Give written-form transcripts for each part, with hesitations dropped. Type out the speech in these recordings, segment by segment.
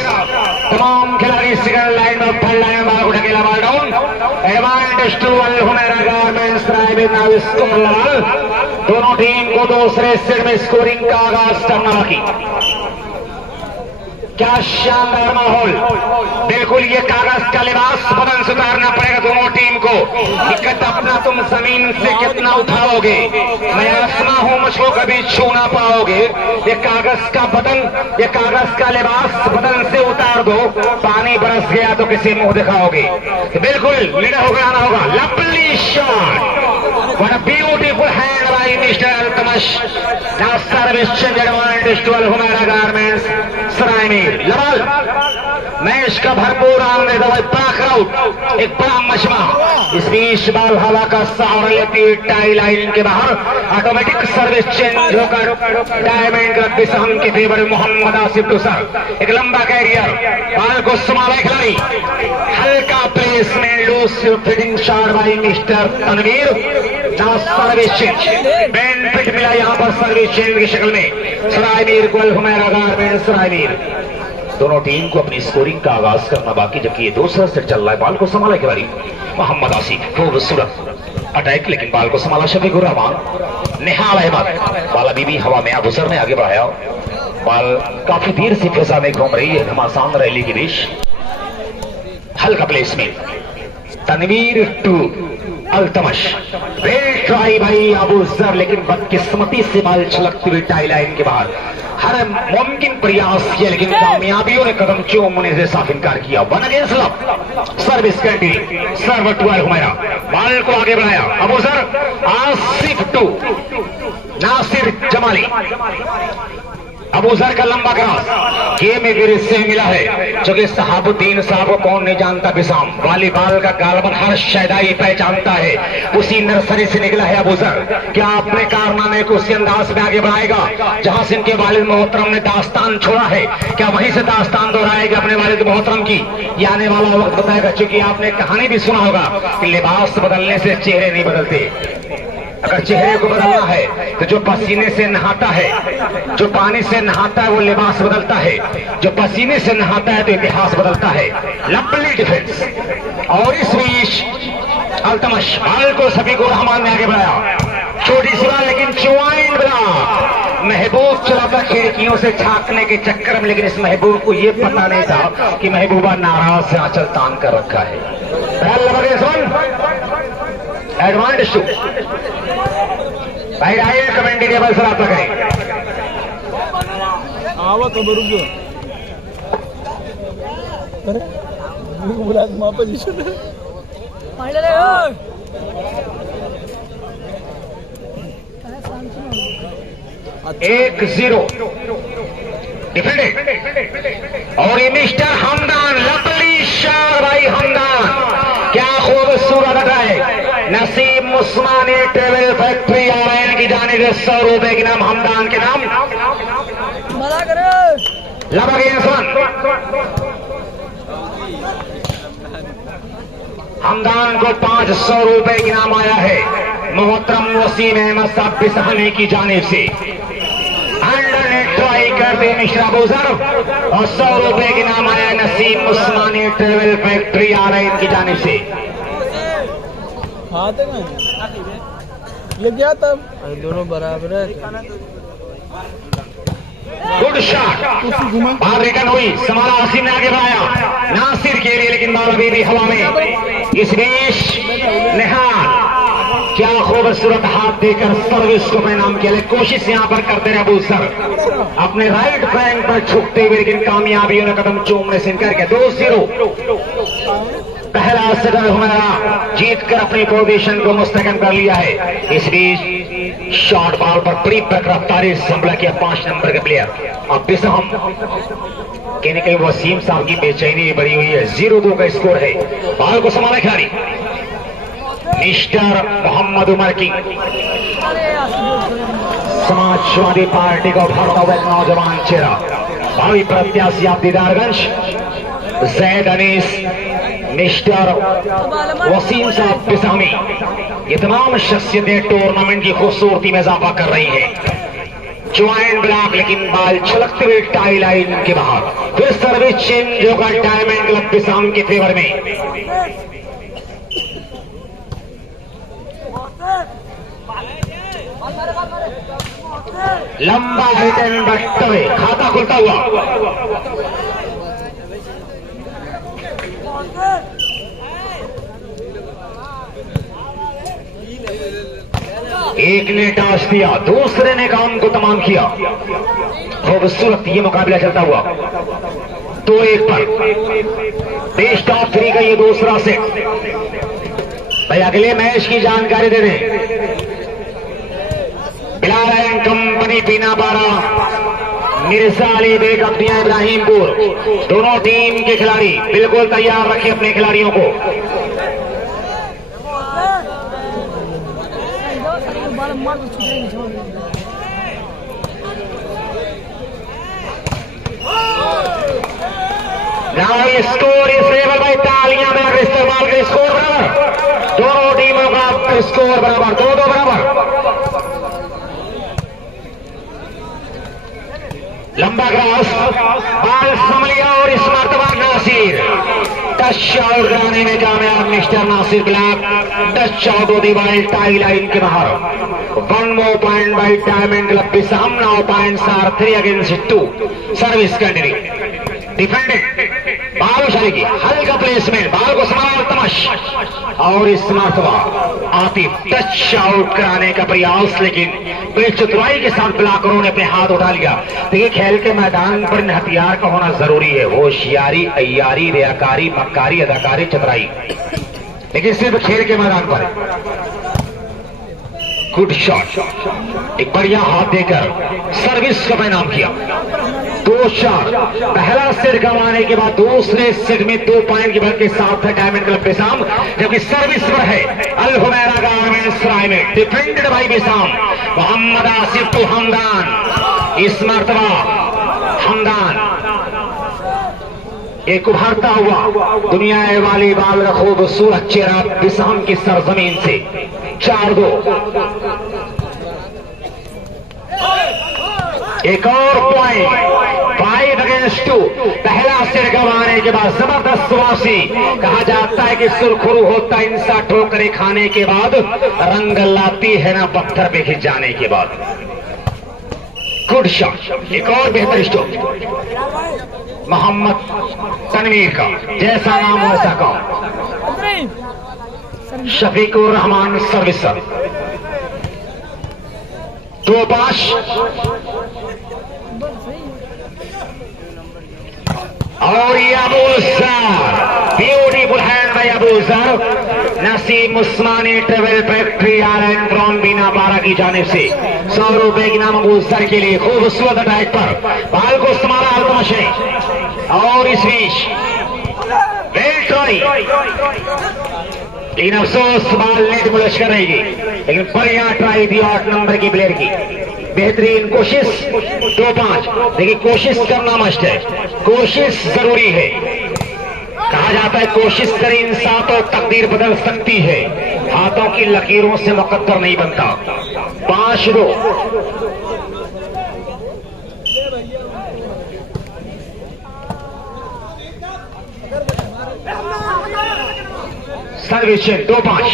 Cross. तमाम खिलाड़ी signal line में थर्ड लाइन में बाल उठा के ball down. Advantage to Al Humaira garments रायबेर नाविस्कुमलाल। दोनों टीम को दूसरे सेट में स्कोरिंग का आगाज करना बाकी। क्या शानदार माहौल। बिल्कुल ये कागज का लिबास बदन से उतारना पड़ेगा दोनों टीम को। दिक्कत अपना तुम जमीन से कितना उठाओगे, मैं आसमां हूं मुझको कभी छू ना पाओगे। ये कागज का बदन, ये कागज का लिबास बदन से उतार दो, पानी बरस गया तो किसी मुंह दिखाओगे। तो बिल्कुल निडर होकर आना होगा। Lovely shot, what a beautiful hand by mister Altamash. Now service change advantage to Al Humaira garments Saraimir. लवाल मैच का भरपूर आनंद बड़ा क्राउड, एक बड़ा मजमा। इस बीच बाल हवा का सहारा लेती हुई टाई लाइन के बाहर ऑटोमेटिक सर्विस चेंज होकर डायमंड क्लब बिसहम के फेवर मोहम्मद आसिफ टूसर। एक लंबा कैरियर, बाल को संभाला खिलाड़ी, हल्का placement, loose fitting shot by mister Tanveer. Service change, benefit मिला यहां पर सर्विस चेंज की शक्ल में सरायमीर को अल हुमैरा गारमेंट्स सरायमीर। दोनों टीम को अपनी स्कोरिंग का आगाज करना बाकी, जबकि ये दूसरा सेट चल रहा है। बाल को संभाला खिलाड़ी मोहम्मद आसिफ, खूबसूरत अटैक, लेकिन बाल को संभाला शफीकुर रहमान। निहाल अहमद, बाल अभी भी हवा में अबूसर ने आगे बढ़ाया। बाल काफी देर से फिजा में घूम रही है घमासान रैली के बीच। हल्का placement, Tanveer to Altamash. Well try भाई अबूसर, लेकिन बदकिस्मती से बाल छलकती हुई टाई लाइन के बाहर। हर मुमकिन प्रयास किया लेकिन कामयाबियों ने कदम चूमने से साफ इनकार किया। One against love, service continue, serve to Al Humaira. Ball को आगे बढ़ाया अबूसर, आसिफ टू नासिर जमाली। अबूसर का लंबा क्रॉस, गेम में भी इससे मिला है, जो कि सहाबुद्दीन साहब को कौन नहीं जानता। बिसाम वॉलीबॉल का गालबन हर शैदाई पहचानता है, उसी नर्सरी से निकला है अबूसर। क्या अपने कारनामे को उसी अंदाज में आगे बढ़ाएगा जहां से इनके वालिद मोहतरम ने दास्तान छोड़ा है? क्या वहीं से दास्तान दोहराएगा अपने वालिद मोहतरम की? ये आने वाला वक्त बताएगा, क्योंकि आपने कहानी भी सुना होगा कि लिबास बदलने से चेहरे नहीं बदलते। अगर चेहरे को बदलना है तो जो पसीने से नहाता है, जो पानी से नहाता है वो लिबास बदलता है, जो पसीने से नहाता है तो इतिहास बदलता है। लवली डिफेंस, और इस बीच अल्तमश बाल को शफीकुर रहमान ने आगे बढ़ाया। छोटी सी बाल लेकिन ज्वाइंट ब्लॉक। महबूब चलाता खिड़कियों से झांकने के चक्कर में, लेकिन इस महबूब को यह पता नहीं था कि महबूबा नाराज से आंचल तान कर रखा है। एडवांटेज टू भाई राइट कमेंटी टेबल सर आप लगाए। आवा तो बरोबर अरे बोला मां पोजीशन पाहिलं रे ओ 1-0 डिफेंडेड। और ये मिस्टर हमदान, लवली शॉट भाई हमदान, क्या खूबसूरत है। नसीब उस्मानी ट्रेवल फैक्ट्री आरएन की जानिब 100 रुपए के नाम हमदान के नाम। हमदान को 500 रुपए के नाम आया है मोहतरम वसीम अहमद साहब बिसहानी की जानिब से। अंडरनेट ट्राई करते मिस्टर अबूसर, और 100 रुपए के नाम आया नसीब उस्मानी ट्रेवल फैक्ट्री आरएन की जानिब से। हाँ तो ये क्या तब दोनों बराबर है। गुड शॉट, बाल रिटर्न हुई, समारा हसीन ने आगे बढ़ाया नासिर के लिए, लेकिन बाल अभी भी हवा में। इस बीच निहाल, क्या खूबसूरत हाथ देकर सर्विस को परिणाम किया। कोशिश यहां पर करते रहे अबूसर अपने राइट फ्लैंक पर छुपते हुए, लेकिन कामयाबियों ने कदम चूमने से इनकार किया। 2-0 पहला सेट हमारा जीत कर अपनी पोजीशन को मुस्तहकम कर लिया है। इस बीच शॉर्ट बॉल पर बड़ी रफ्तारी से हमला किया 5 नंबर के प्लेयर। अब बिसहम कहीं न कहीं वसीम साहब की बेचैनी बढ़ी हुई है। 0-2 का स्कोर है। बॉल को संभाला खिलाड़ी मिस्टर मोहम्मद उमर की, समाजवादी पार्टी को भरता हुआ नौजवान चेहरा, भावी प्रत्याशी आप दीदारगंज जैद अनीस, मिस्टर वसीम साहब बिसामी। ये तमाम शख्सियतें टूर्नामेंट की खूबसूरती में इजाफा कर रही हैं। ज्वाइंट ब्लॉक, लेकिन बाल छलकते हुए टाई लाइन के बाहर। फिर सर्विस चेंज होगा डायमंड क्लब बिसाम के फेवर में। लंबा रिटर्न बढ़ते हुए खाता खुलता हुआ एक ने टॉस दिया, दूसरे ने काम को तमाम किया। खूबसूरत ये मुकाबला चलता हुआ 2-1 पर। बेस्ट ऑफ 3 का ये दूसरा सेट। भाई अगले मैच की जानकारी दे दें। बिलाल एंड कंपनी पीना पारा, मिर्जा अली बेग अपनिया इब्राहिमपुर, दोनों टीम के खिलाड़ी बिल्कुल तैयार रखें अपने खिलाड़ियों को। स्कोर इस लेवल में तालियां में इस्तेमाल करें। स्कोर बराबर, दोनों टीमों का स्कोर बराबर, 2-2 बराबर। लंबा ग्रास, बाल संभलिया और इस मरतबा नासिर टच आउट कराने में कामयाब mister Nasir black. Touch out of the wild tie line के बाहर। 1 more point by Diamond Club Bissam. Now points are 3 against 2. Service continue. Defended बाल उछालेगी, हल्का प्लेसमेंट, बाल को संभाल तमश और इस मरतबा आतिफ टच आउट कराने का प्रयास, लेकिन बड़ी चतुराई के साथ ब्लॉकरों ने अपने हाथ उठा लिया। देखिए खेल के मैदान पर इन हथियार का होना जरूरी है, होशियारी, अय्यारी, रियाकारी, मक्कारी, अदाकारी, चतुराई, लेकिन सिर्फ खेल के मैदान पर। गुड शॉट, एक बढ़िया हाथ देकर सर्विस का परिणाम किया। 2-4 पहला सेट गंवाने के बाद दूसरे सेट में 2 पॉइंट के बल के साथ है डायमंड क्लब बिसाम, जबकि सर्विस पर है अल हुमैरा गारमेंट्स रायमेट। Defended by Bisam, Mohammad Asif to Hamdan. इस मरतबा हमदान एक उभरता हुआ दुनिया वॉलीबॉल का खूबसूरत चेहरा बिसाम की सरजमीन से। 4-2 एक और पॉइंट, 5 against 2। पहला सेट गंवाने के बाद जबरदस्त वापसी। कहा जाता है कि सुरखुरु होता इंसान ठोकरे खाने के बाद, रंग लाती है ना पत्थर पे खिंच जाने के बाद। गुड शॉट, एक और बेहतर स्ट्रोक मोहम्मद तनवीर का, जैसा नाम वैसा काम। शफीकुर रहमान सर्विसर। 2-5 और ये Abusar, beautiful hand by Abusar. Naseem Usmani travel factory iron from Bina Para की जानिब से 100 रुपए के नाम अबूसर के लिए। खूबसूरत अटैक पर बाल को संभाला अल्तमश ने और इस बीच वेल ट्राई, लेकिन अफसोस बाल नेट मुलश्कर रहेगी, लेकिन बढ़िया ट्राई थी 8 नंबर की प्लेयर की। बेहतरीन कोशिश। 2-5 देखिए, कोशिश करना मस्ट है, कोशिश जरूरी है। कहा जाता है कोशिश करे इंसान तो तकदीर बदल सकती है, हाथों की लकीरों से मुकद्दर नहीं बनता। 5-2 सर्विस 2-5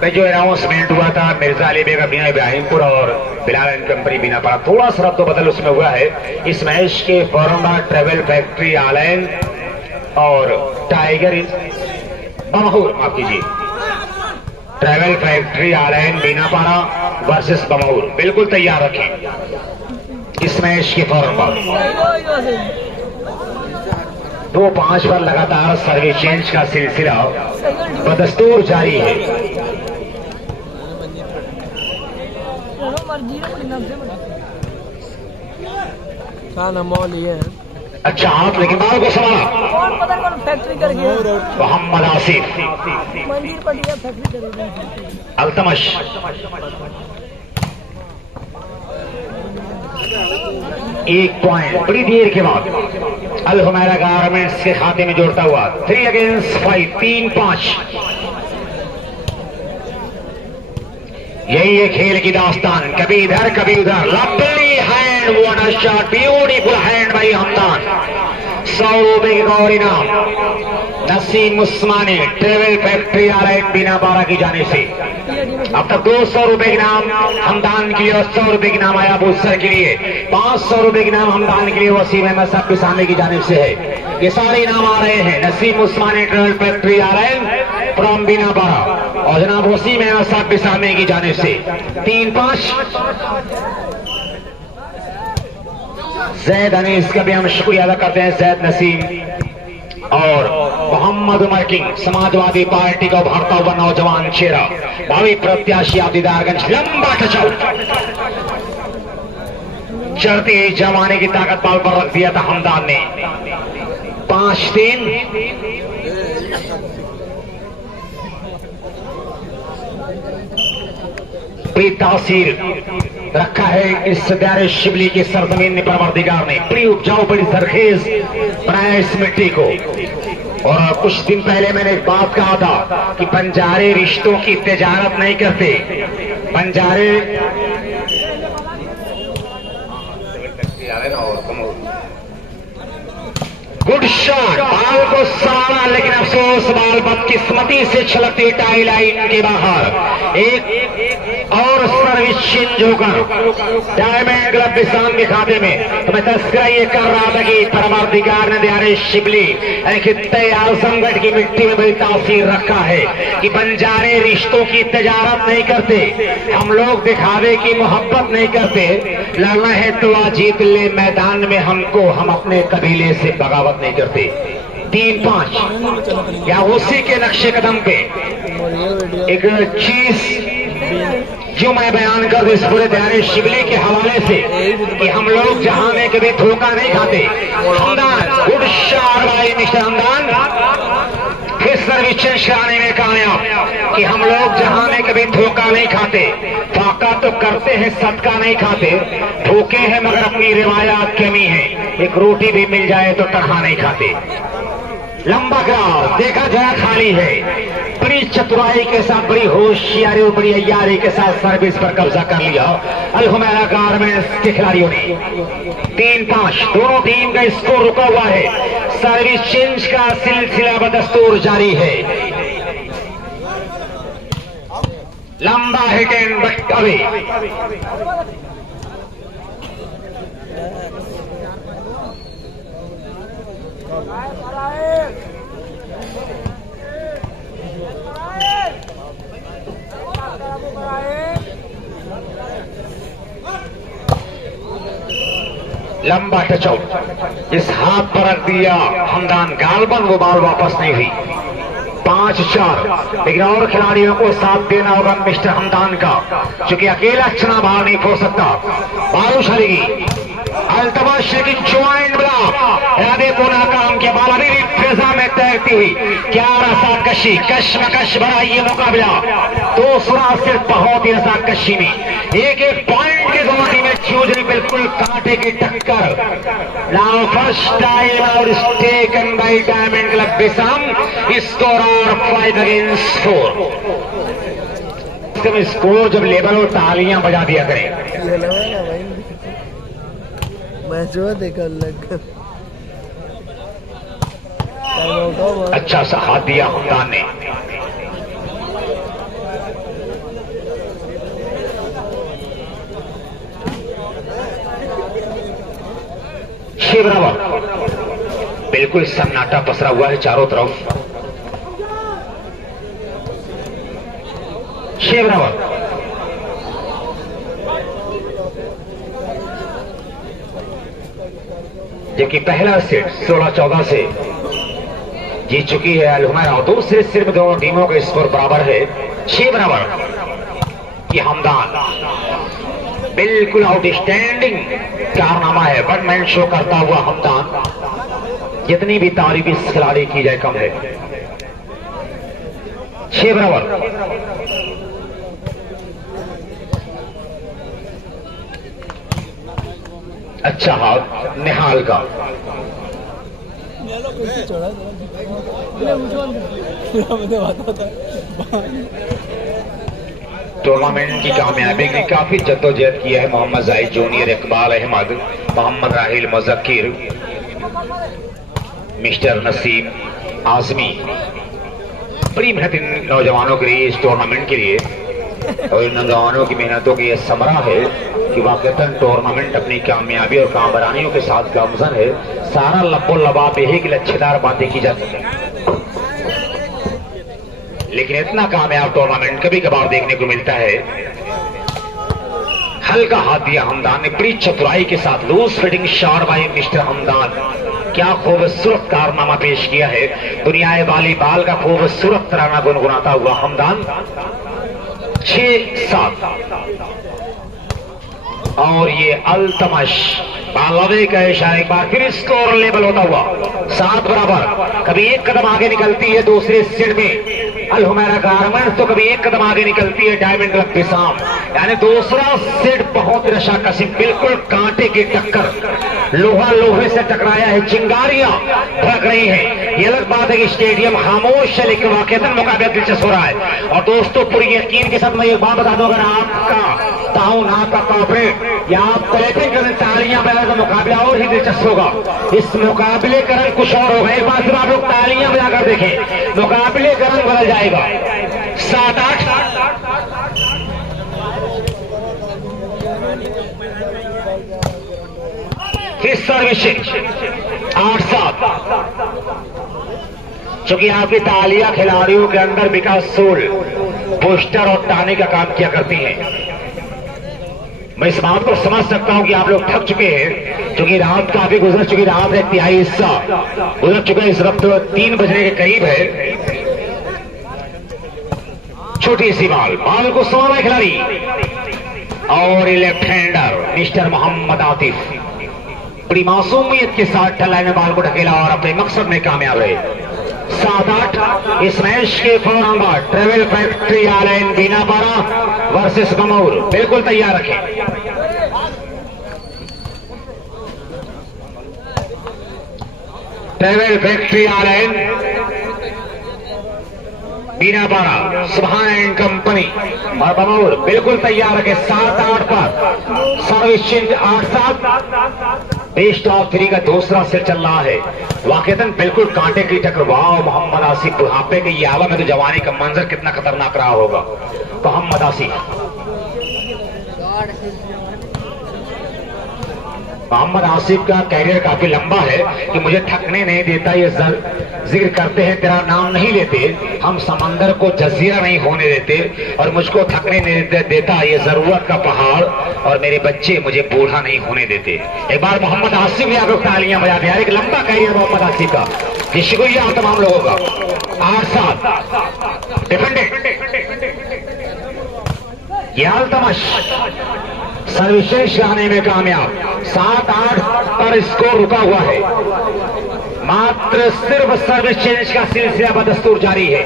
में जो अनाउंसमेंट हुआ था मिर्जा अली बेग अपनिया इब्राहिमपुर और बिलाल एंड कंपनी बीना पारा, थोड़ा सा रद्द बदल उसमें हुआ है। इस मैच के फौरन बाद ट्रेवल फैक्ट्री आलैन और टाइगर बमहूर, माफ कीजिए, ट्रेवल फैक्ट्री आलैन बीना पारा वर्सेस बमहूर, बिल्कुल तैयार रखें इस मैच के फौरन बाद। 2-5 पर लगातार सर्विस चेंज का सिलसिला बदस्तूर जारी है। अच्छा हाथ, लेकिन बाल को संभाला मोहम्मद आसिफ अल्तमश। एक पॉइंट बड़ी देर के बाद अल हुमैरा गारमेंट्स के खाते में जोड़ता हुआ 3 अगेंस्ट 5, 3-5। यही है खेल की दास्तान, कभी इधर कभी उधर। Lovely hand, what a shot, beautiful hand भाई हमदान। 100 रुपए के और इनाम Naseem Usmani travel factory online बिना बारा की जाने से। अब तक 200 रुपए के नाम हमदान के लिए और 100 रुपए के नाम आया बुस्सर के लिए। 500 रुपए के नाम हमदान के लिए वसीम अहमद साहब बिसामे की जानिब से है। ये सारे इनाम आ रहे हैं Naseem Usmani travel factory online from बिना बारा और जनाब वसीम अहमद साहब बिसामे की जानिब से। 3-5। जैद अनीस का भी हम शुक्रिया अदा करते हैं। जैद नसीम और मोहम्मद उमर किंग समाजवादी पार्टी का उभरता हुआ नौजवान चेहरा भावी प्रत्याशी दीदारगंज। लंबा टचआउट, चढ़ते ही जमाने की ताकत बाल पर रख दिया था हमदान ने। 5-3। बड़ी तासीर रखा है इस प्यारे शिबली की सरजमीन ने परवरदिगार ने। बड़ी उपजाऊ बड़ी सरखेज बनाया इस मिट्टी को। और कुछ दिन पहले मैंने एक बात कहा था कि बंजारे रिश्तों की तिजारत नहीं करते। बंजारे गुड शॉट, बाल को सारा, लेकिन अफसोस बाल बदकिस्मती से छलकती टाई लाइन के बाहर। एक और सर्विस चेंज होकर डायमंड क्लब बिसाम के खाते में। तो मैं तस्करा ये कर रहा था कि परवरदिगार ने दियारे शिबली खित्ते आजमगढ़ की मिट्टी में बड़ी तासीर रखा है कि बंजारे रिश्तों की तिजारत नहीं करते। हम लोग दिखावे की मोहब्बत नहीं करते। लड़ना है तो आ जीत ले मैदान में हमको, हम अपने कबीले से बगावत नहीं करते। 3-5। या उसी के नक्शे कदम पे एक चीज जो मैं बयान कर दूं इस पूरे दियारे शिबली के हवाले से कि हम लोग जहां में कभी धोखा नहीं खाते। हमदान गुड शॉट भाई मिस्टर हमदान, फिर सर्विस कराने में कामयाब कि हम लोग जहां में कभी धोखा नहीं खाते। फाका तो करते हैं, सदका नहीं खाते। धोखे हैं मगर अपनी रिवायात कमी है। एक रोटी भी मिल जाए तो तनहा नहीं खाते। लंबा ग्राफ देखा जरा खाली है। बड़ी चतुराई के साथ, बड़ी होशियारी और बड़ी अय्यारी के साथ सर्विस पर कब्जा कर लिया अल हुमैरा गारमेंट्स के खिलाड़ियों ने। 3-5 दोनों टीम का स्कोर रुका हुआ है। सर्विस चेंज का सिलसिला बदस्तूर जारी है। लंबा हिट एंड बट अवे। लंबा टचआउट, इस हाथ पर रख दिया हमदान गालबन, वो बॉल वापस नहीं हुई। 5-4। लेकिन और खिलाड़ियों को साथ देना होगा मिस्टर हमदान का, क्योंकि अकेला चना बाहर नहीं पहुंच सकता। बारिश हलेगी अल्तबाश की ज्वाइंट ब्लॉक इरादे को नाकाम किया। बाल अभी भी फिजा में तैरती हुई। क्या रसाकशी, कश्मकश भरा ये मुकाबला। दूसरा सिर्फ बहुत ही रसाकशी में एक पॉइंट के दोनों टीमें जूझ रही, बिल्कुल कांटे की टक्कर। Now first time out taken by diamond club Bisam. Score 5 against 4। Score जब लेवल और तालियां बजा दिया करें। मैच देखा लग अच्छा सा हाथ दिया हमदान ने। बराबर बिल्कुल सन्नाटा पसरा हुआ है चारों तरफ। 6 बराबर। जबकि पहला सेट 16-14 से जीत चुकी है अल हुमैरा और दूसरे सिर्फ दोनों टीमों का स्कोर बराबर है 6 बराबर। ये हमदान बिल्कुल आउटस्टैंडिंग कारनामा है, वनमैन शो करता हुआ हमदान। जितनी भी तारीफ इस खिलाड़ी की जाए कम है। 6 बराबर। अच्छा हाथ निहाल का। टूर्नामेंट की कामयाबी की काफी जद्दोजहद की है मोहम्मद जाहिद जूनियर, इकबाल अहमद, मोहम्मद राहिल मुजक्किर, मिस्टर नसीम आजमी। बड़ी मेहनत इन नौजवानों के लिए, इस टूर्नामेंट के लिए, और इन नौजवानों की मेहनतों की यह समरा है कि वाकईतन टूर्नामेंट अपनी कामयाबी और कामरानियों के साथ गामजन है। सारा लब्बो लबाब यही कि लच्छेदार बातें की जाती हैं, लेकिन इतना कामयाब टूर्नामेंट कभी कभार देखने को मिलता है। हल्का हाथ दिया हमदान ने, बड़ी चतुराई के साथ loose fitting shot by mister Hamdan. क्या खूबसूरत कारनामा पेश किया है। दुनियाए वॉलीबॉल का खूबसूरत तराना गुनगुनाता हुआ हमदान 6-7। और ये अल्तमश बालवे का इशारा, एक बार फिर स्कोर लेवल होता हुआ 7 बराबर। कभी एक कदम आगे निकलती है दूसरे सेट में अल हुमैरा गारमेंट्स, तो कभी एक कदम आगे निकलती है डायमंड क्लब बिसाम। यानी दूसरा सेट बहुत रशा कसीम, बिल्कुल कांटे की टक्कर, लोहा लोहे से टकराया है, चिंगारियां भड़क रही हैं। ये अलग बात है कि स्टेडियम खामोश है, लेकिन वाकईतन मुकाबला दिलचस्प हो रहा है। और दोस्तों पूरी यकीन के साथ मैं एक बात बता दूं, अगर आपका ताउन, आपका कॉपरेट या आप क्लैपिंग करें, तालियां बजा, तो मुकाबला और ही दिलचस्प होगा। इस मुकाबले का रंग कुछ और होगा। एक बार फिर आप लोग तालियां बजाकर देखें, मुकाबले का रंग बदल जाएगा। 7-8 फिर सर्विसिंग 8-7। चूंकि आपकी तालियां खिलाड़ियों के अंदर विकास सोल, पोस्टर और टाने का काम किया करती हैं। मैं इस बात को समझ सकता हूं कि आप लोग थक चुके हैं, क्योंकि रात काफी गुजर चुकी, रात एक तिहाई हिस्सा गुजर चुका है। इस वक्त 3 बजने के करीब है। छोटी सी बाल को सोना है खिलाड़ी, और left hander mister Mohammad Atif बड़ी मासूमियत के साथ टल्ला ने बाल को ढकेला और अपने मकसद में कामयाब रहे। 7-8 इस मैच के फौरन बाद travel factory आलैन Binapara versus Bamor. बिल्कुल तैयार रखें। ट्रेवल फैक्ट्री आलैन बीनापारा, सुभान एंड कंपनी और बमौर बिल्कुल तैयार रखे। 7-8 पर सर्विस 8-7। बेस्ट ऑफ 3 का दूसरा सेट चल रहा है। वाकईतन बिल्कुल कांटे की टक्कर। वाह, मोहम्मद आसिफ बुढ़ापे के यावा में तो जवानी का मंजर कितना खतरनाक रहा होगा। मोहम्मद आसिफ का कैरियर काफी लंबा है कि मुझे थकने नहीं देता। ये जिक्र करते हैं तेरा नाम नहीं लेते, हम समंदर को जजीरा नहीं होने देते, और मुझको थकने नहीं देता ये जरूरत का पहाड़, और मेरे बच्चे मुझे बूढ़ा नहीं होने देते। एक बार मोहम्मद आसिफ ने आपको तालियां बजा दिया। एक लंबा कैरियर मोहम्मद आसिफ का, ये शुक्रिया आप तमाम लोगों का। 8-7 डिफेंडेड। ये अल्तमश सर्विसेज आने में कामयाब। 7-8 पर स्कोर रुका हुआ है। मात्र सिर्फ सर्विस चेंज का सिलसिला बदस्तूर जारी है।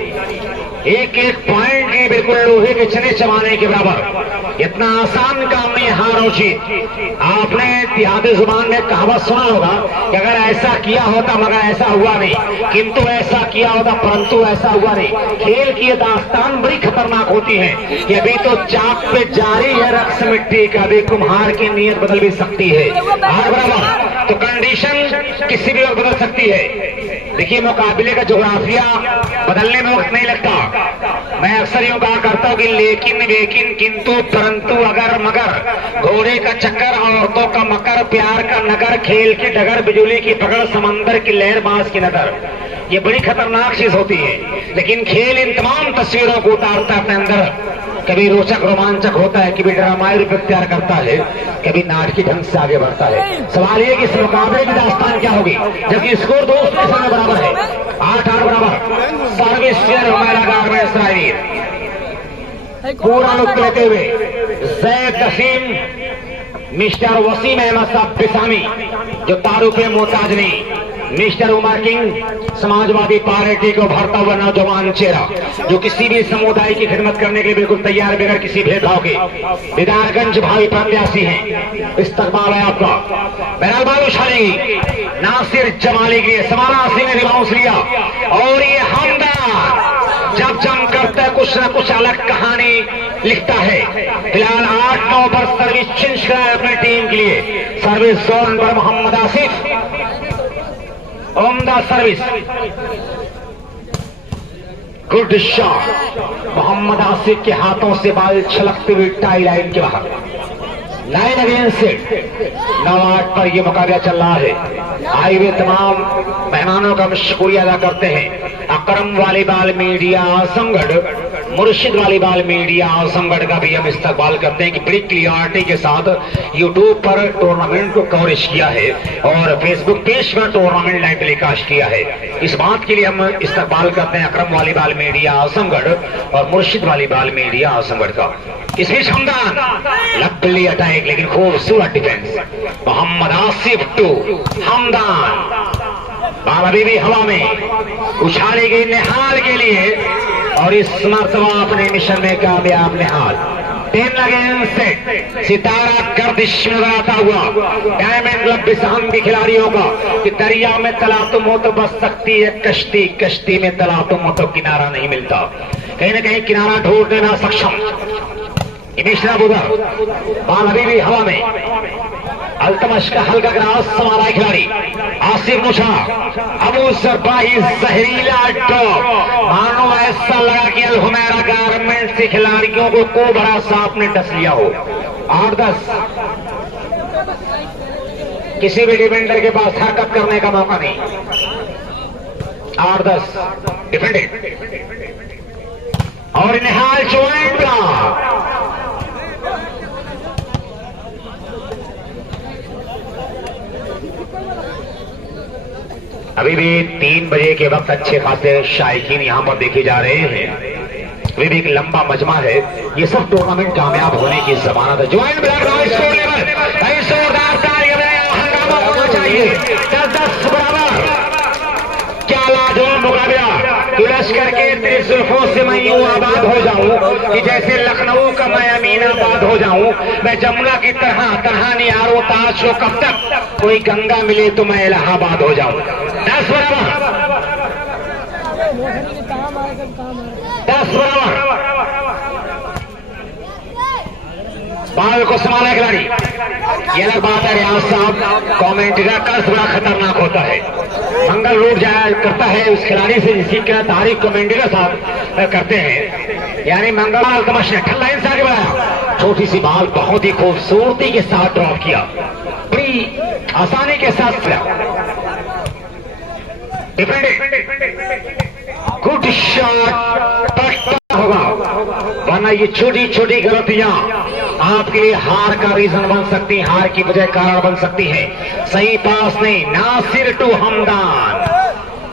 एक एक पॉइंट की बिल्कुल लोहे के चने चबाने के बराबर। इतना आसान काम नहीं हार और जीत। आपने देहाती जुबान में कहावत सुना होगा कि अगर ऐसा किया होता मगर ऐसा हुआ नहीं, किंतु ऐसा किया होता परंतु ऐसा हुआ नहीं। खेल की ये दास्तान बड़ी खतरनाक होती है कि अभी तो चाक पे जारी है रक्स मिट्टी का, अभी कुम्हार की नीयत बदल भी सकती है। हार बराबर तो कंडीशन किसी भी वक्त बदल सकती है। देखिए, मुकाबले का जोग्राफिया बदलने में वक्त नहीं लगता। मैं अक्सर यूं कहा करता हूं कि लेकिन वेकिन किंतु परंतु अगर मगर, घोड़े का चक्कर, औरतों का मकर, प्यार का नगर, खेल की डगर, बिजली की पकड़, समंदर की लहर, बांस की नजर, ये बड़ी खतरनाक चीज होती है। लेकिन खेल इन तमाम तस्वीरों को उतारता है अपने अंदर। कभी रोचक रोमांचक होता है, कभी ड्रामाई रूप इख्तियार करता है, कभी नाटकीय ढंग से आगे बढ़ता है। सवाल ये कि इस मुकाबले की दास्तान क्या होगी, जबकि स्कोर 2 के समय बराबर है। 8-8 बराबर। सर्विस गारमेंट्स रायवीर पूरा लुत्फ लेते हुए जैद नसीम, मिस्टर वसीम अहमद साहब बिसामी, जो तारुफ मोहताज नहीं, मिस्टर उमर किंग समाजवादी पार्टी को भरता हुआ नौजवान चेहरा जो किसी भी समुदाय की खिदमत करने के लिए बिल्कुल तैयार बगैर किसी भेदभाव के दीदारगंज भावी प्रत्याशी हैं। इस्तकबाल है आपका। बहरहाल बाल उछालेगी नासिर जमाली के लिए समाना सिंह ने रिबाउंस लिया और ये हमदार जब जम करता है कुछ न कुछ अलग कहानी लिखता है। फिलहाल 8-9 ओवर सर्विस चेंज करा है अपनी टीम के लिए। सर्विस जोन पर मोहम्मद आसिफ, उम्दा service, good shot. Mohammad Asif के हाथों से बाल छलकते हुए टाई लाइन के बाहर। लाइन अगेंस्ट नवाट पर यह मुकाबला चल रहा है। आए हुए तमाम मेहमानों का हम शुक्रिया अदा करते हैं। अकरम वालीबाल मीडिया आजमगढ़, मुर्शिद वालीबाल मीडिया आजमगढ़ का भी हम इस्तकबाल करते हैं कि बड़ी क्लियरिटी के साथ यूट्यूब पर टूर्नामेंट को कवरेज किया है और फेसबुक पेज पर टूर्नामेंट लाइव टेलीकास्ट किया है। इस बात के लिए हम इस्तकबाल करते हैं अकरम वालीबाल मीडिया आजमगढ़ और मुर्शिद वालीबाल मीडिया आजमगढ़ का। इस बीच हमदान लकली अटैक लेकिन खूबसूरत डिफेंस। मोहम्मद आसिफ टू हमदान, बाल अभी भी हवा में उछाली गई निहाल के लिए और इस मरतबा अपने मिशन में कामयाब निहाल। 10 अगेंस्ट सेट सितारा गर्दिश में बनाता हुआ डायमंड क्लब बिसाहम के खिलाड़ियों का कि दरिया में तलातुम हो तो बस सकती है कश्ती, कश्ती में तलातुम हो तो किनारा नहीं मिलता। कहीं ना कहीं किनारा ढूंढने में सक्षम मिश्रा बुधर। बाल अभी भी हवा में अल्तमश का हल्का ग्रास समारा खिलाड़ी आसिफ मुशा, अबू सरबाही जहरीला टॉप। मानो ऐसा लगा कि अल हुमैरा गारमेंट से खिलाड़ियों को बड़ा सांप ने डस लिया हो। 8-10 किसी भी डिफेंडर के पास हरकत करने का मौका नहीं। 8-10 डिफेंडेड और निहाल ज्वाइन का अभी भी 3 बजे के वक्त अच्छे खासे शायकीन यहाँ पर देखे जा रहे हैं। अभी भी एक लंबा मजमा है। ये सब टूर्नामेंट कामयाब होने की जमानत है। ज्वाइन हंगामा होना चाहिए। 10-10 बराबर। क्या लाजवाब मुकाबला। लश्कर के तेरे जुल्फों से मैं यूं आबाद हो जाऊं कि जैसे लखनऊ का मैं अमीनाबाद हो जाऊं। मैं जमुना की तरह निहारो ताज को कब तक कोई गंगा मिले तो मैं इलाहाबाद हो जाऊं। 10 बराबर। 10 बराबर। बाल को संभाला खिलाड़ी। ये अलग बात है रियाज साहब, कमेंट्री का कर्ज बड़ा खतरनाक होता है। मंगल रूट जाया करता है उस खिलाड़ी से जिसकी क्या तारीफ कमेंट्री का साथ करते हैं। यानी मंगल तमश ने ठल्लाइन से आगे बढ़ाया। छोटी सी बाल बहुत ही खूबसूरती के साथ ड्रॉप किया, बड़ी आसानी के साथ गुड शॉट होगा। वरना ये छोटी छोटी गलतियां आपके लिए हार का रीजन बन सकती है, हार की वजह कारण बन सकती है। सही पास नहीं, नासिर टू हमदान।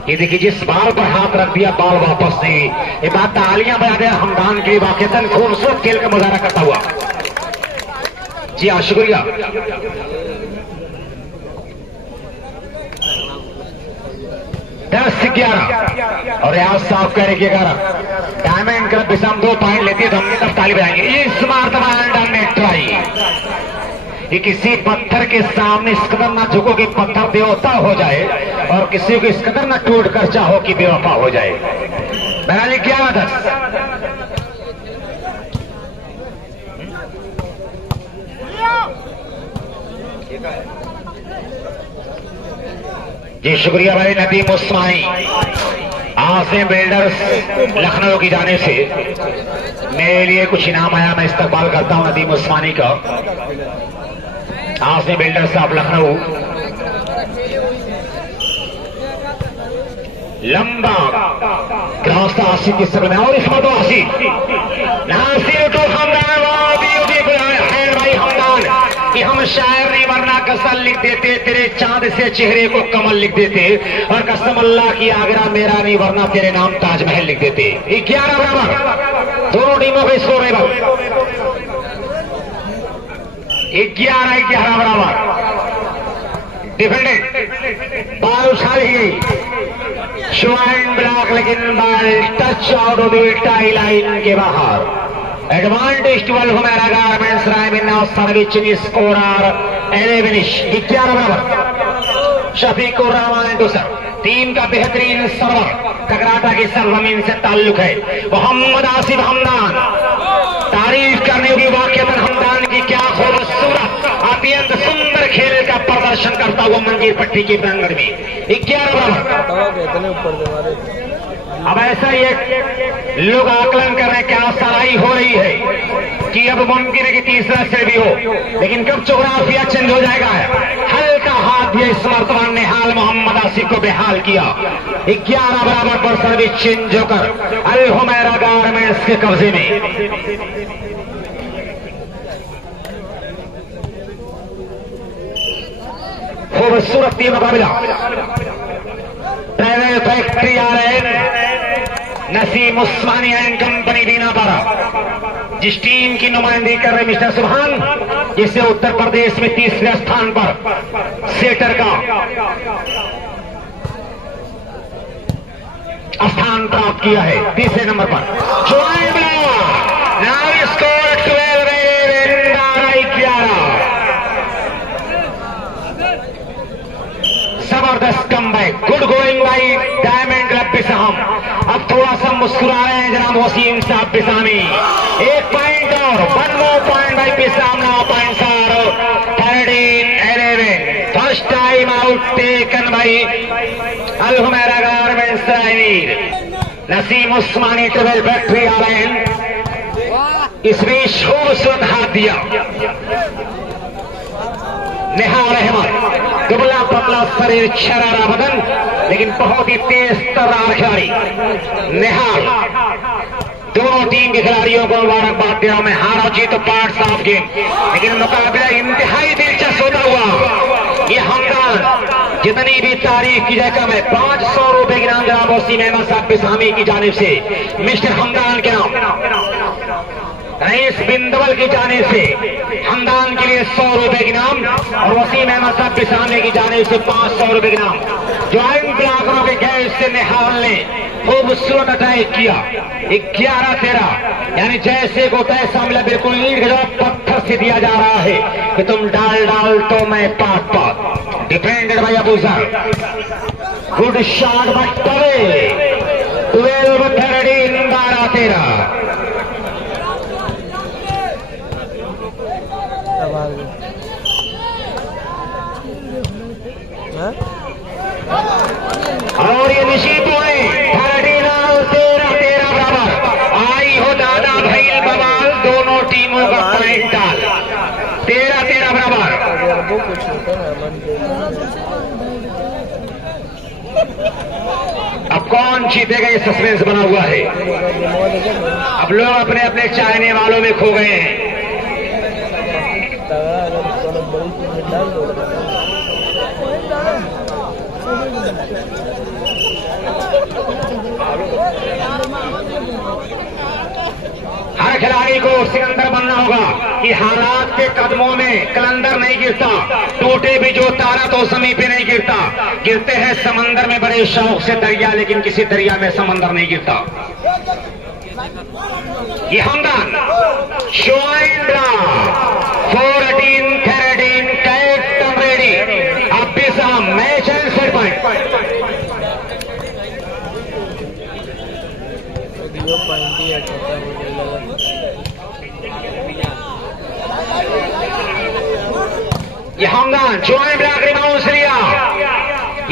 ये देखिए जिस बाल पर हाथ रख दिया बाल वापस नहीं। ये बात तालियां बजा दिया हमदान के वाकईतन खूबसूरत खेल का मुजाहरा करता हुआ। जी हाँ शुक्रिया। 10-11 और रियाज साहब कह रहे 11। डायमंड क्लब बिसम 2 पॉइंट लेती है तो हम तब ताली बजाएंगे। ये स्मार्ट ने ट्राई। ये किसी पत्थर के सामने इस कदर ना झुको कि पत्थर बेवफा हो जाए और किसी को इस कदर ना टूट कर चाहो कि बेवफा हो जाए। बहरहाल 11-10। जी शुक्रिया भाई नदीम उस्मानी। आसिम बिल्डर्स लखनऊ की जानिब से मेरे लिए कुछ इनाम आया, मैं इस्तकबाल करता हूं नदीम उस्मानी का। आसिम बिल्डर्स साहब लखनऊ। लंबा रास्ता आसिफ की शक्ल में और इसमें तो आसिफ नासिर तो हमदान भाई हमदान कि हम शायर नहीं वरना गजल लिख देते, तेरे चांद से चेहरे को कमल लिख देते और कसम अल्लाह की आगरा मेरा नहीं वरना तेरे नाम ताजमहल लिख देते। 11 बराबर दोनों टीमों के स्कोर है 11-11 बराबर। डिफेंडेड बाल उछाल लेकिन ball touch out of the tie line के बाहर। एडवांटेज टू अल्हुमैरा गारमेंट्स रायमीन नाउ सर्विस स्कोरर 11 बराबर। शफीकुर रहमान टूसर टीम का बेहतरीन सर्वर, टकराटा की सरजमीन से ताल्लुक है। मोहम्मद आसिफ हमदान, तारीफ करने की वाकईतन हमदान की क्या खूबसूरत अत्यंत सुंदर खेल का प्रदर्शन करता हुआ मंजीर पट्टी के प्रांगण में 11 बराबर। अब ऐसा ही लोग आकलन कर रहे हैं, क्या सराई हो रही है कि अब मुमकिन है कि तीसरा से भी हो, लेकिन कब जोग्राफिया चेंज हो जाएगा। हल्का हाथ दिया इस मरतबा निहाल मोहम्मद आसिफ को बेहाल किया। 11 बराबर पर सर्विस चेंज होकर अल्हुमैरा गारमेंट्स के कब्जे में। खूबसूरत ये मुकाबला ट्रेवल फैक्ट्री आ रहे हैं नसीम उस्मानी एंड कंपनी बीना पारा, जिस टीम की नुमाइंदगी कर रहे मिस्टर सुभान, जिसे उत्तर प्रदेश में तीसरे स्थान पर सेटर का स्थान प्राप्त किया है। तीसरे नंबर पर नाउ स्कोर 12 जबरदस्त comeback, good going by diamond club Bisam. अब थोड़ा सा मुस्कुरा रहे हैं जनाब वसीम साहब बिसामी। 1 पॉइंट और 1 more point by Bisam. Now points are 13-11। First time out taken by Alhumaira garments रायमीन। नसीम उस्मानी ट्रेवल फैक्ट्री आ रहे हैं, इसमें खूबसूरत हाथ दिया निहाल अहमद, दुबला पतला शरीर, शरारा बदन, लेकिन बहुत ही तेज तर्रार खिलाड़ी निहाल। दोनों टीम के खिलाड़ियों को मुबारकबाद दे रहा हूं मैं। हार जीत पार्ट्स ऑफ गेम, लेकिन मुकाबला इंतहाई दिलचस्प होता हुआ। ये हमदान जितनी भी तारीफ की जाए कम है। 500 रुपए की नाम जनाब वसीम अहमद साहब बिसामी की जानिब से मिस्टर हमदान के नाम, रईस बिंदवल की जाने से हमदान के लिए 100 रुपए की नाम, और वसीम अहमद साहब बिसाने की जाने से 500 रुपए की नाम। ज्वाइंट ब्लॉकरों के गैस से निहाल ने खूबसूरत अटैक किया। 11-13 यानी जैसे को तैसा मिला, बिल्कुल ईंट का जवाब पत्थर से दिया जा रहा है कि तुम डाल तो मैं पात। Defended bye Abu sir, good shot but 12-13 12-13। और ये निशी पॉइंट 13-13 बराबर। आई हो दादा भाई बवाल, दोनों टीमों का पॉइंट डाल 13-13 बराबर। अब कौन जीतेगा ये सस्पेंस बना हुआ है। अब लोग अपने अपने चाहने वालों में खो गए हैं। हर खिलाड़ी को सिकंदर बनना होगा कि हालात के कदमों में कलंदर नहीं गिरता, टूटे भी जो तारा तो समी पे नहीं गिरता। गिरते हैं समंदर में बड़े शौक से दरिया, लेकिन किसी दरिया में समंदर नहीं गिरता। ये हमदान शोइंद्रा 14-13 कैप्टन रेडी। अब भी साहब मैच एंड सेट पॉइंट। ये हमदान ज्वाइंट ब्लॉक रिबाउंड लिया।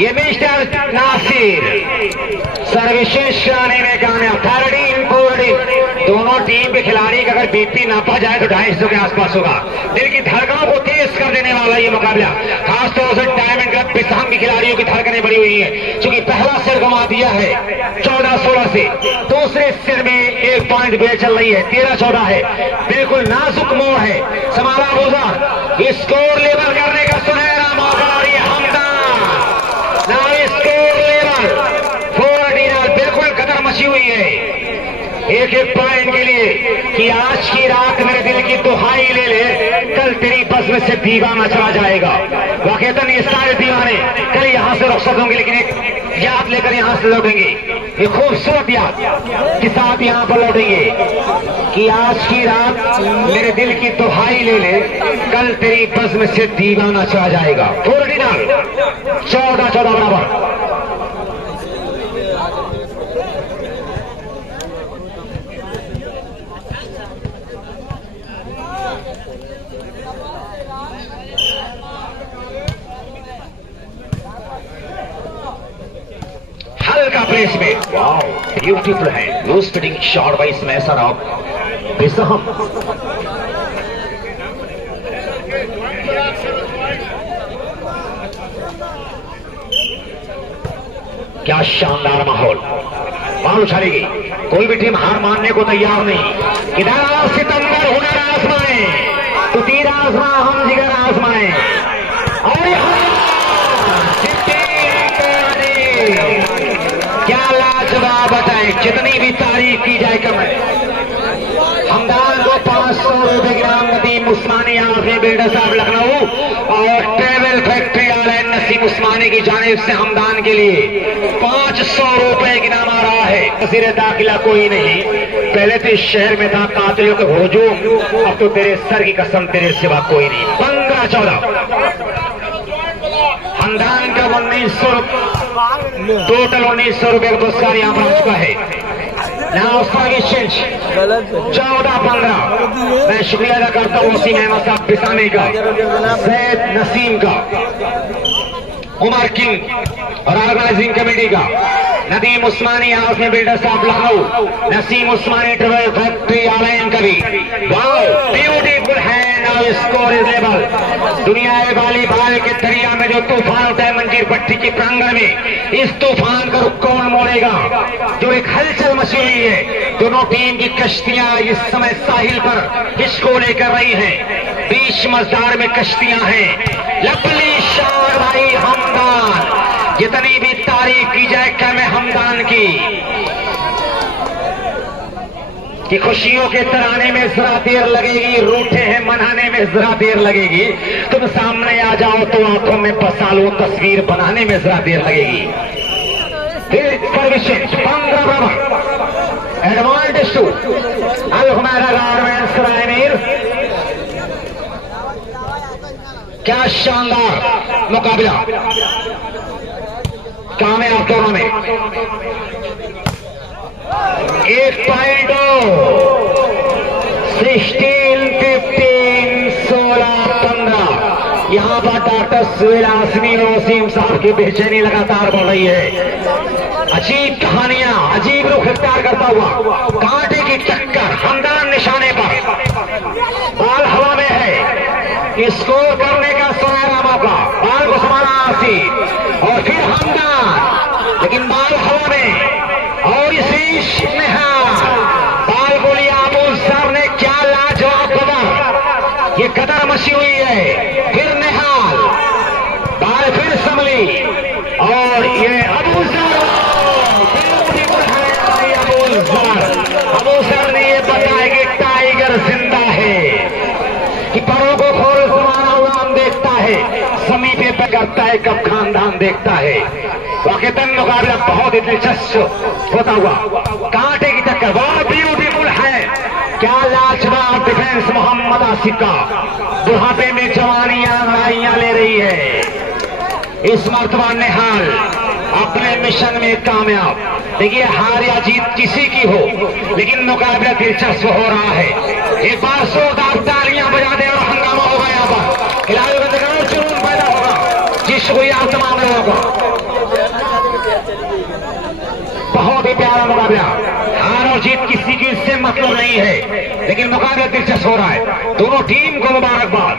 ये मिस्टर नासिर सर्विसेज कराने में कामयाब। 13-14 दोनों टीम के खिलाड़ी का अगर बीपी नापा जाए तो 250 के आसपास होगा। दिल की धड़कनों को तेज कर देने वाला ये मुकाबला, खासतौर से डायमंड क्लब बिसाम के खिलाड़ियों की धड़कनें बढ़ी हुई है, क्योंकि पहला सिर गंवा दिया है 14-16 से। दूसरे सिर में 1 पॉइंट बेल चल रही है, 13-14 है। बिल्कुल नाजुक मोड़ है। समाला बोजा स्कोर लेवल करने का सुनहरा मौका, और ये हमदान ना स्कोर लेवल 14 बिल्कुल कदर मची हुई है। 1-1 पॉइंट के लिए कि आज की रात मेरे दिल की दुहाई ले ले, कल तेरी बस में से दीवाना चला जाएगा। वाकईतन ये सारे दीवाने कल यहां से रुखसत होंगे, लेकिन एक याद लेकर यहाँ से लौटेंगे, ये खूबसूरत याद के साथ यहाँ पर लौटेंगे कि आज की रात मेरे दिल की दुहाई ले ले, कल तेरी बज़्म से दीवाना छा जाएगा। ओरिजिनल 14-14 बराबर। हल्का प्रेस में, वाओ ब्यूटीफुल है, loose fitting shot by smasher out बेसहम। क्या शानदार माहौल, बाल उछालेगी, कोई भी टीम हार मानने को तैयार नहीं। इधर सितंबर हुनर आजमाए, तो तीर आजमा हम जिगर आजमाए, और क्या लाजवाब बताए, जितनी भी तारीफ की जाए कम है। हमदान को 500 रुपए ग्राम नदीम उस्मानी आजमी बिल्डर साहब लखनऊ और ट्रेवल फैक्ट्री वाले नसीम उस्मानी की जानिब से हमदान के लिए 500 रुपए इनाम आ रहा है। वज़ीर दाखिला कोई नहीं, पहले तो इस शहर में था कातिलों के हुजूम, अब तो तेरे सर की कसम तेरे सिवा कोई नहीं। 15-14 हमदान का 1900 टोटल 1900 रुपए का पुरस्कार यहाँ पर आ चुका है। यहाँ चेंज 14-15। मैं शुक्रिया अदा करता हूँ वसीम अहमद साहब बिसाने का, सैयद नसीम का, उमर किंग और ऑर्गेनाइजिंग कमेटी का, नदीम उस्मानी हाउस में बिल्डर साहब लखनऊ, नसीम उस्मानी ट्रेवल फैक्ट्री आलयन कभी। वाओ ब्यूटीफुल है। Now score is level. दुनिया वाली बाल के दरिया में जो तूफान उठा है मंजीर पट्टी के प्रांगण में, इस तूफान का रुख कौन मोड़ेगा? जो एक हलचल मची हुई है, दोनों टीम की कश्तियां इस समय साहिल पर इसको लेकर रही हैं। बीच मजदार में कश्तियां हैं। लपली शान भाई हमदान, जितनी भी तारीफ की जाए कम है हमदान की, कि खुशियों के तराने में जरा देर लगेगी, रूठे हैं मनाने में जरा देर लगेगी। तुम सामने आ जाओ तो आंखों में बसा लो, तस्वीर बनाने में जरा देर लगेगी। Advantage to Al Humaira garments रायमीर। क्या शानदार मुकाबला, कामयाब दोनों में। 1.2 16-15 16-15। यहाँ पर डॉक्टर सुहेल आसमी और वसीम साहब की बेचैनी लगातार बढ़ रही है। अजीब कहानियां, अजीब रुख इख्तियार करता हुआ कांटे की टक्कर, हमदान निशाने पर, बाल हवा में है, स्कोर करने का सुनहरा मौका, बाल को संभाला आसिफ और फिर हमदान, लेकिन बाल हवा में और इसी बाल को लिया अबू साहब ने। क्या लाजवाब कदर, ये कदर मची हुई है। फिर निहाल, बाल फिर संभली और ये अबू सर ने ये बताया कि टाइगर जिंदा है, कि परों को खोल समाना हुआ हम देखता है, समीपे पे करता है कब खानदान देखता है। वाकईतन मुकाबला बहुत ही दिलचस्प होता हुआ, कांटे की टक्कर, बहुत ब्यूटीफुल है। क्या लाजवाब डिफेंस मोहम्मद आसिफ का, बुढ़ापे में जवानियां लड़ाइयां ले रही है। इस मर्तबा निहाल अपने मिशन में कामयाब। देखिए हार या जीत किसी की हो, लेकिन मुकाबला दिलचस्प हो रहा है। एक बार जोरदार तालियां बजा दे और हंगामा होगा यहाँ पर, खिलाड़ियों का जुनून पैदा होगा, जिस हुई आप तमाम लोगों को। बहुत ही प्यारा मुकाबला, हार और जीत किसी की इससे मतलब नहीं है, लेकिन मुकाबला दिलचस्प हो रहा है। दोनों टीम को मुबारकबाद।